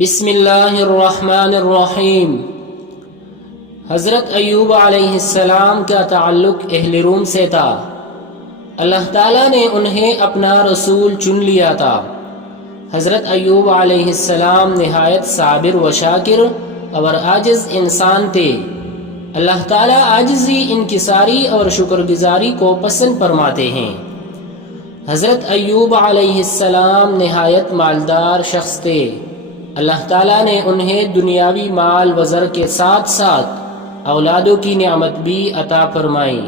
بسم اللہ الرحمن الرحیم۔ حضرت ایوب علیہ السلام کا تعلق اہل روم سے تھا۔ اللہ تعالیٰ نے انہیں اپنا رسول چن لیا تھا۔ حضرت ایوب علیہ السلام نہایت صابر و شاکر اور عاجز انسان تھے۔ اللہ تعالیٰ عاجزی، انکساری اور شکر گزاری کو پسند فرماتے ہیں۔ حضرت ایوب علیہ السلام نہایت مالدار شخص تھے۔ اللہ تعالیٰ نے انہیں دنیاوی مال و زر کے ساتھ ساتھ اولادوں کی نعمت بھی عطا فرمائی۔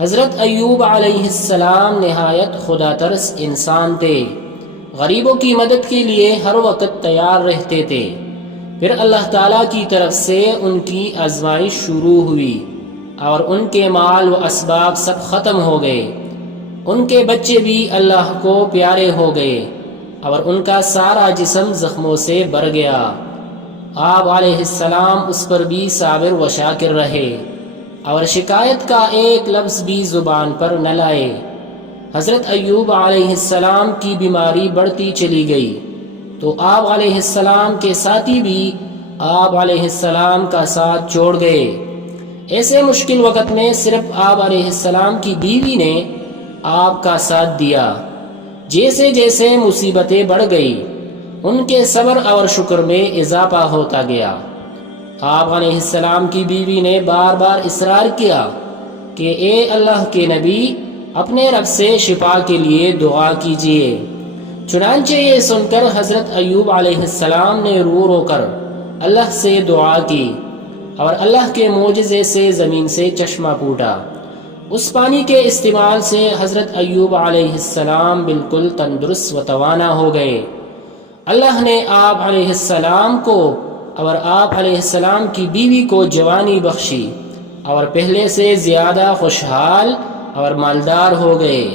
حضرت ایوب علیہ السلام نہایت خدا ترس انسان تھے۔ غریبوں کی مدد کے لیے ہر وقت تیار رہتے تھے۔ پھر اللہ تعالیٰ کی طرف سے ان کی آزمائش شروع ہوئی اور ان کے مال و اسباب سب ختم ہو گئے۔ ان کے بچے بھی اللہ کو پیارے ہو گئے اور ان کا سارا جسم زخموں سے بھر گیا۔ آپ علیہ السلام اس پر بھی صابر و شاکر رہے اور شکایت کا ایک لفظ بھی زبان پر نہ لائے۔ حضرت ایوب علیہ السلام کی بیماری بڑھتی چلی گئی تو آپ علیہ السلام کے ساتھی بھی آپ علیہ السلام کا ساتھ چھوڑ گئے۔ ایسے مشکل وقت میں صرف آپ علیہ السلام کی بیوی نے آپ کا ساتھ دیا۔ جیسے جیسے مصیبتیں بڑھ گئی، ان کے صبر اور شکر میں اضافہ ہوتا گیا۔ آپ علیہ السلام کی بیوی نے بار بار اصرار کیا کہ اے اللہ کے نبی، اپنے رب سے شفا کے لیے دعا کیجیے۔ چنانچہ یہ سن کر حضرت ایوب علیہ السلام نے رو رو کر اللہ سے دعا کی اور اللہ کے معجزے سے زمین سے چشمہ پھوٹا۔ اس پانی کے استعمال سے حضرت ایوب علیہ السلام بالکل تندرست و توانا ہو گئے۔ اللہ نے آپ علیہ السلام کو اور آپ علیہ السلام کی بیوی کو جوانی بخشی اور پہلے سے زیادہ خوشحال اور مالدار ہو گئے۔